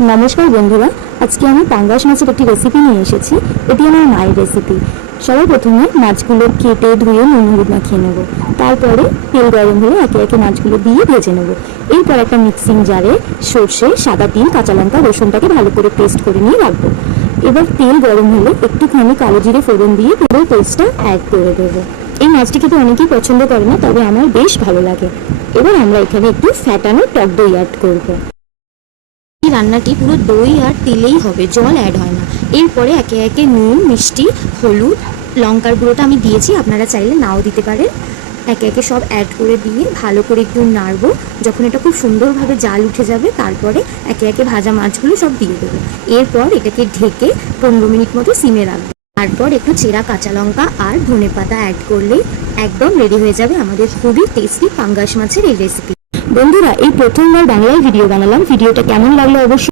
नमस्कार बंधुरा आज के आमी पांगास माछेर एकटी रेसिपि निये एसेछि। एटी आमार मायेर रेसिपि। सबाई प्रथमे माछगुलो केटे धुए नुन हलुद माखिये नेब। तारपरे तेल गरम हले एके एके माछगुलो दिये भेजे नेब। एरपर एकटा मिक्सिंग जारे सर्षे सादा तिल काँचा लंका रसुनटाके भालो करे पेस्ट करे निये राखबो। एबार तेल गरम हले एकटुखानि कालो जिरे फोड़न दिये पुरो पेस्टटा एड करे देब। এই মাছটি খেতে অনেকেই পছন্দ করে না, তবে আমার বেশ ভালো লাগে। এবার আমরা এখানে একটু ফ্যাটানো টক দই অ্যাড করব। এই রান্নাটি পুরো দই আর তেলেই হবে, জল অ্যাড হয় না। এরপরে একে একে নুন, মিষ্টি, হলুদ, লঙ্কার গুঁড়োটা আমি দিয়েছি, আপনারা চাইলে নাও দিতে পারেন। একে একে সব অ্যাড করে দিয়ে ভালো করে একটু নাড়বো। যখন এটা খুব সুন্দরভাবে জাল উঠে যাবে তারপরে একে একে ভাজা মাছগুলো সব দিয়ে দেবো। এরপর এটাকে ঢেকে 15 মিনিট মতো সিমে রাখবো। তারপর একটু চেরা কাঁচা লঙ্কা আর ধনেপাতা অ্যাড করলেই একদম রেডি হয়ে যাবে আমাদের খুবই টেস্টি পাঙ্গাস মাছের এই রেসিপি। বন্ধুরা, এই প্রথমবার বাংলায় ভিডিও বানালাম। ভিডিওটা কেমন লাগলো অবশ্যই